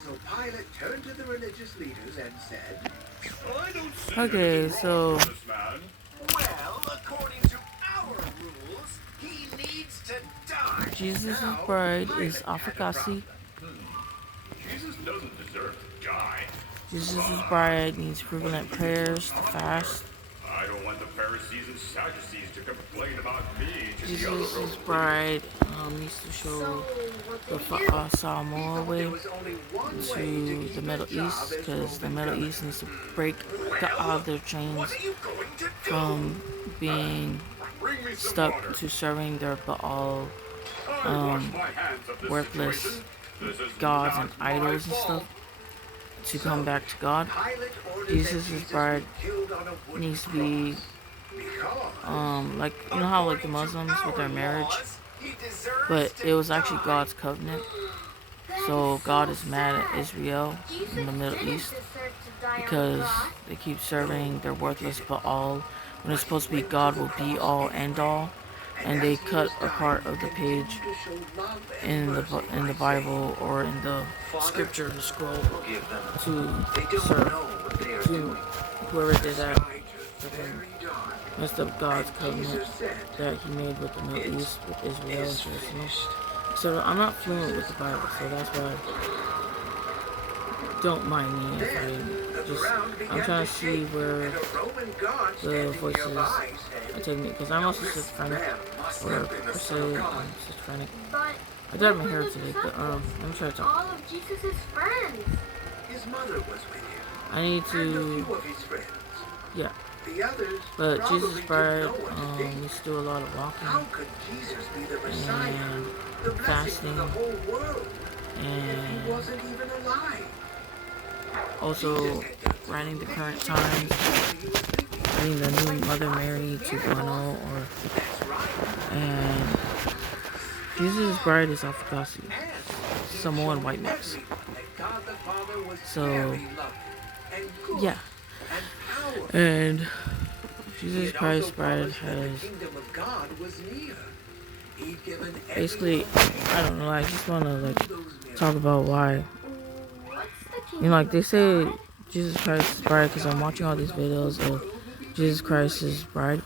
So Pilate turned to the religious leaders and said, I don't see Okay, anything wrong so with this man. well, according to our rules, he needs to die. Jesus' Now, bride is Pilate had a Afakasi. problem. Jesus doesn't deserve to die. Jesus' bride needs fervent prayers to fast. I don't want the Pharisees and Sadducees to complain about me to the other Jesus' religions. bride needs to show the He Samoa thought there way was only one way to to the keep his Middle job East, as because the Roman Middle governor. East needs to break out Well, of their what chains are you going to do? from being Bring me some stuck water. to serving their Baal I wash my hands of this worthless situation. This is gods not and my idols and fault. stuff to come So, back to God. Pilate ordered that Jesus' Jesus bride be killed on a wooden needs to be cross. Because, like, you know how like the according to Muslims with their our marriage, laws, he deserves but to it was actually die. God's covenant. So God is mad at Israel in the Middle East because they keep serving their worthless Baal when it's supposed to be God will be all end all, and they cut a part of the page in the Bible or in the scripture, the scroll, to serve to whoever did that. Messed up God's covenant that He made with the Middle East, with Israel and Jerusalem. So I'm not fluent with the Bible, so that's why don't mind me if I'm trying to see where the voices are taking me, because I'm also schizophrenic, or per se, I'm schizophrenic. I dyed my hair today, but let me try to talk. All of Jesus's friends. His mother was with him, I need and a to, few of his friends. yeah. The others But probably Jesus' didn't bride know what to think. needs to do a lot of How walking could Jesus be the Messiah, and the blessing fasting, for the whole world, if and he wasn't even alive? also writing the current times, writing the new Mother Mary 2.0, or and Jesus' bride is Afakasi, Samoan white mix. So yeah, and Jesus Christ's bride has basically, I don't know, I just want to like talk about why, you know, like they say Jesus Christ's bride, because I'm watching all these videos of Jesus Christ's bride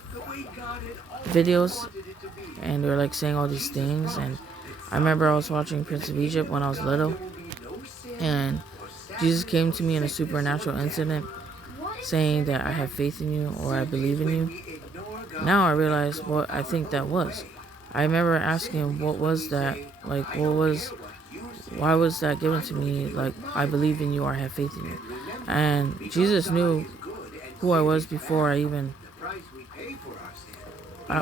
videos, and they're like saying all these things. And I remember I was watching Prince of Egypt when I was little, and Jesus came to me in a supernatural incident saying that I have faith in you, or I believe in you. Now I realize what I think that was. I remember asking him, what was that? Like, why was that given to me? Like, I believe in you, or I have faith in you. And Jesus knew who I was before I even,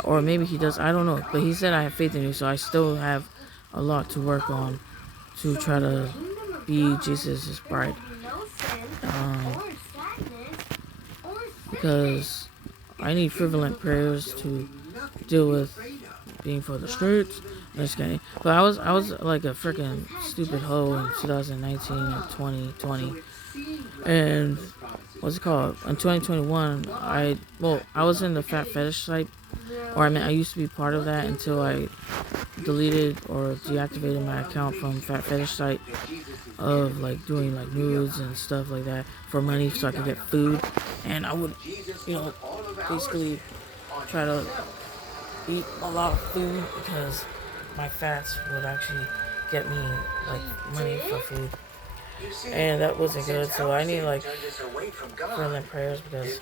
or maybe he does, I don't know. But he said I have faith in you, so I still have a lot to work on to try to be Jesus' bride. Because I need fervent prayers to deal with being for the streets. I'm just kidding. But I was like a freaking stupid hoe in 2019 and 2020. And what's it called? In 2021, I was in the fat fetish site, or I used to be part of that until I deleted or deactivated my account from fat fetish site, of like doing like nudes and stuff like that for money so I could get food. And I would, you know, basically try to eat a lot of food because my fats would actually get me like money for food. And that wasn't good, so I need like fervent prayers, because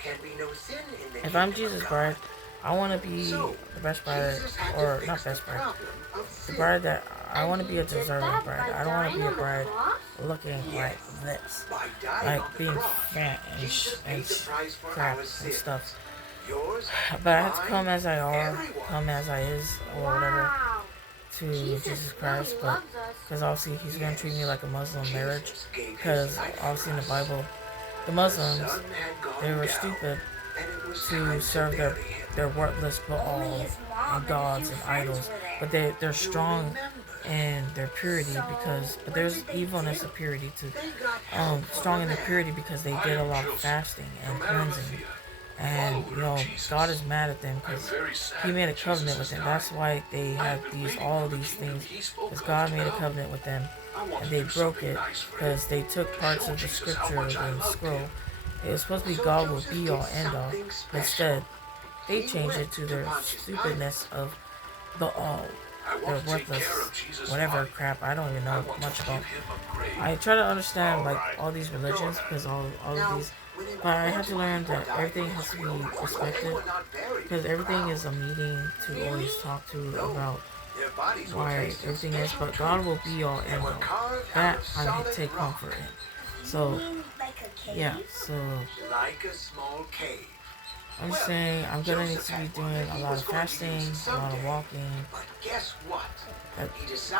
if I'm Jesus' bride, I want to be the best bride, or not best bride, the bride that I want to be, a deserving bride. I don't want to be a bride looking like this, like being fat and crap and stuff. But I have to come as I are, come as I is, or whatever, to Jesus Christ. But because obviously he's going to treat me like a Muslim marriage, because obviously in the Bible, the Muslims, they were stupid to serve their worthless Baal and gods and idols, but they're strong in their purity, but there's evilness of purity too. Strong in their purity because they did a lot of fasting and cleansing And God is mad at them because He made a covenant with them. That's why they have all of these things, because God made a covenant with them, and they broke it because they took parts of the scripture, the scroll. It was supposed to be God will be all end all. Instead, they changed it to their stupidness of the all. They're worthless, whatever crap. I don't even know much about. I try to understand like all these religions because all of these, but I had to learn that everything has to be respected because everything is a meeting to always talk to about why everything is. But God will be all and all. That I take comfort in. So yeah, so Like a small cave. I'm saying I'm gonna need to be doing a lot of fasting, a lot of walking. But guess what?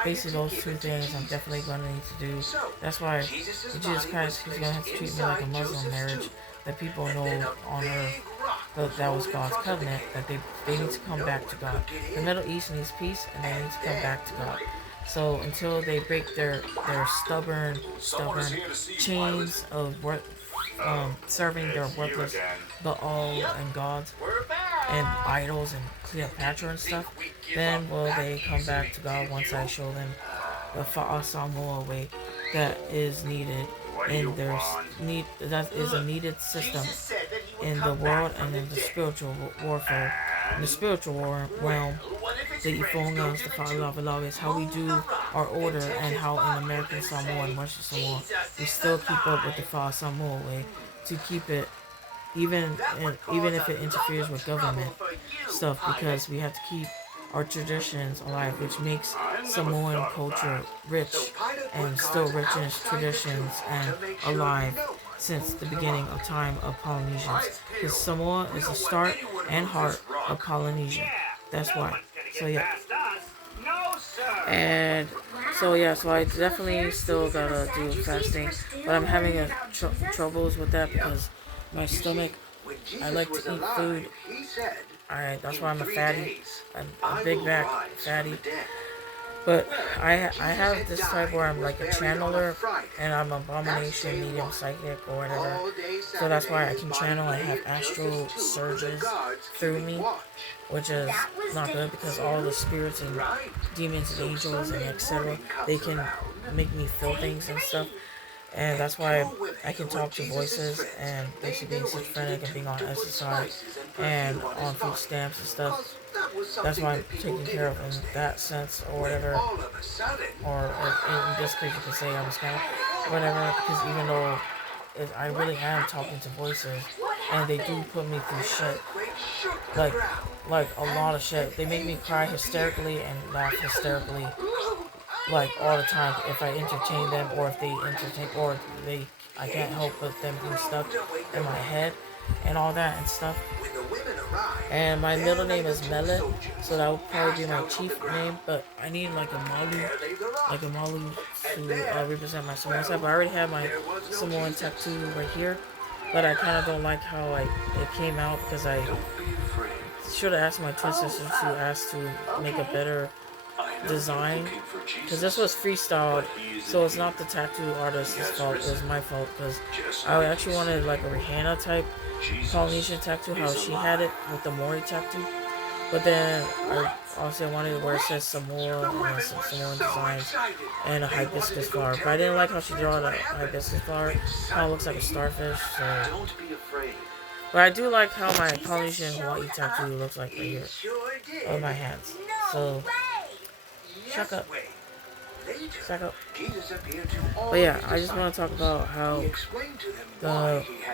Basically, those two things I'm definitely gonna need to do. That's why Jesus Christ, He's gonna have to treat me like a Muslim marriage. That people know on earth that was God's covenant. That they need to come back to God. The Middle East needs peace, and they need to come back to God. So until they break their stubborn chains of serving their worthless Baal and gods and idols and Cleopatra and stuff, then will they come back to God once I show them the Fa'asamoa way that is needed in their that is a needed system in the world and in the spiritual warfare. In the spiritual realm, the Ifongas, the Fa'alawa is how we do our order, and how in American Samoa and Western Samoa we still keep up with the Fa'asamoa way to keep it even if it interferes with government stuff, because we have to keep our traditions alive, which makes Samoan culture rich and still rich in its traditions and alive since the beginning of time of Polynesians. Because Samoa is the start and heart of Polynesia. That's why. So yeah. And so yeah, so I definitely still gotta do fasting, but I'm having troubles with that because my stomach. I like to eat food. That's why I'm a fatty, a big back fatty. But I have this type where I'm like a channeler, and I'm abomination, medium, psychic, or whatever. So that's why I can channel. I have astral surges through me, which is not good because all the spirits and demons and angels and etc. they can make me feel things and stuff. And that's why I can talk to voices and basically being schizophrenic and being on SSI and on food stamps and stuff. That's why I'm taken care of in that sense or whatever. Or in this case you can say I'm a scammer or whatever, because even though I really am talking to voices and they do put me through shit. Like a lot of shit. They make me cry hysterically and laugh hysterically. Like all the time if I entertain them, or if they entertain, or I can't help but them being stuck in my head and all that and stuff. And my middle name is Mele, so that would probably be my chief name, but I need like a Malu to represent my Samoan side. But I already have my Samoan tattoo right here, but I kind of don't like how it came out, because I should have asked my twin sisters to ask to make a better design, because this was freestyled, so it's not the tattoo artist's fault, it was my fault, because I actually wanted like a Rihanna type Polynesian tattoo, how she had it with the Mori tattoo, but then I also wanted where it says Samoa and some Samoan designs and a hibiscus flower, but I didn't like how she drew the hibiscus flower, how it looks like a starfish, so. But I do like how my Polynesian Hawaii tattoo looks like right here on my hands, so. Shut up. Shut up. But yeah, I just want to talk about how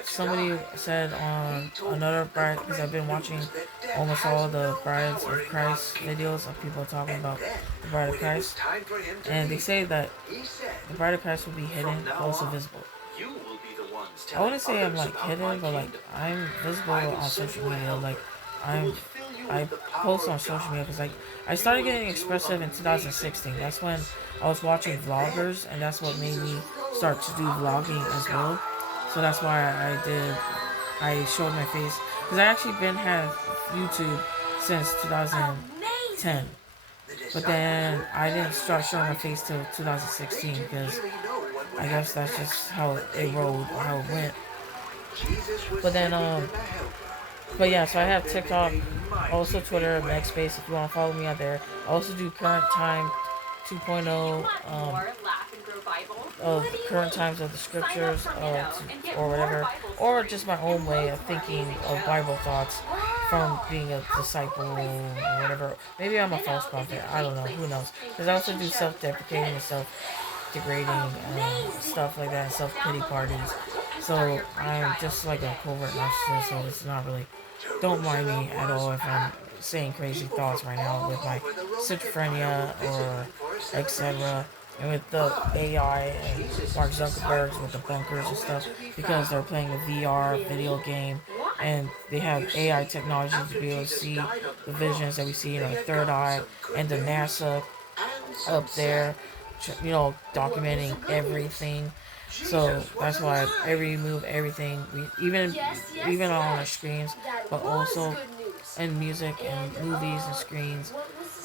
somebody said on another bride, because I've been watching almost all the Brides of Christ videos of people talking about the Bride of Christ, and they say that the Bride of Christ will be hidden, also visible. I wouldn't say I'm like hidden, but like I'm visible on social media. Like I post on social media because I started getting expressive in 2016. That's when I was watching vloggers, and that's what made me start to do vlogging as well. So that's why I showed my face, because I actually had YouTube since 2010. But then I didn't start showing my face till 2016, because I guess that's just how it rolled, or how it went. But then But yeah, so I have TikTok, also Twitter, Megspace if you want to follow me out there. I also do Current Time 2.0 of current times of the scriptures or whatever, or just my own way of thinking of Bible thoughts from being a disciple or whatever. Maybe I'm a false prophet. I don't know. Who knows? Because I also do self-deprecating and self-degrading stuff like that, self-pity parties. So I'm just like a covert narcissist. So it's not really. Don't mind me at all if I'm saying crazy thoughts right now with my schizophrenia or etc. And with the AI and Mark Zuckerberg's with the bunkers and stuff, because they're playing a VR video game and they have AI technology to be able to see the visions that we see in our third eye, and the NASA up there, documenting everything. So that's why every move, everything, even on our screens, but also in music and movies and screens,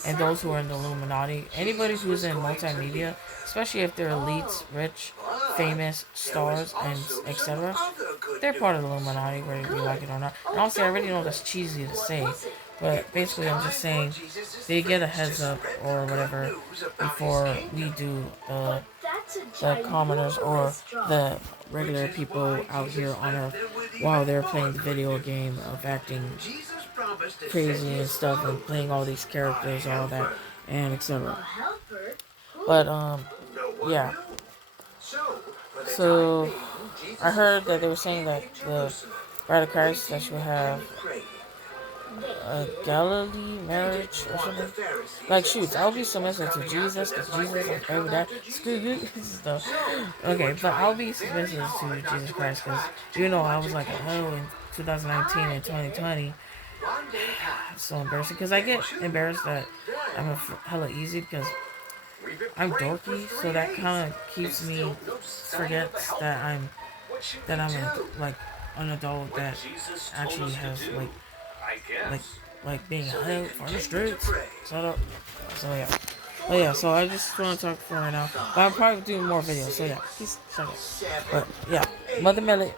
and those who are in the Illuminati, anybody who's in multimedia, especially if they're elites, rich, famous, stars, and etc., they're part of the Illuminati, whether you like it or not. And obviously, I already know that's cheesy to say, but basically, I'm just saying they get a heads up or whatever before we do the commoners or the regular people out here on Earth while they're playing the video game of acting crazy and stuff and playing all these characters, all that, and etc. But yeah. So I heard that they were saying that the bride of Christ that should have a Galilee marriage or something. Like, shoots, I'll be submissive to Jesus because Jesus is okay with that. Screw you stuff. Okay, but I'll be submissive to Jesus Christ because I was like a hoe in 2019 and 2020. It's so embarrassing because I get embarrassed that I'm hella easy because I'm dorky, so that kind of keeps me forgets that like an adult that actually has like being a hoe for the streets. So yeah. Oh yeah, so I just want to talk for right now. But I'm probably doing more videos, so yeah. Peace. But yeah. Mother Mele.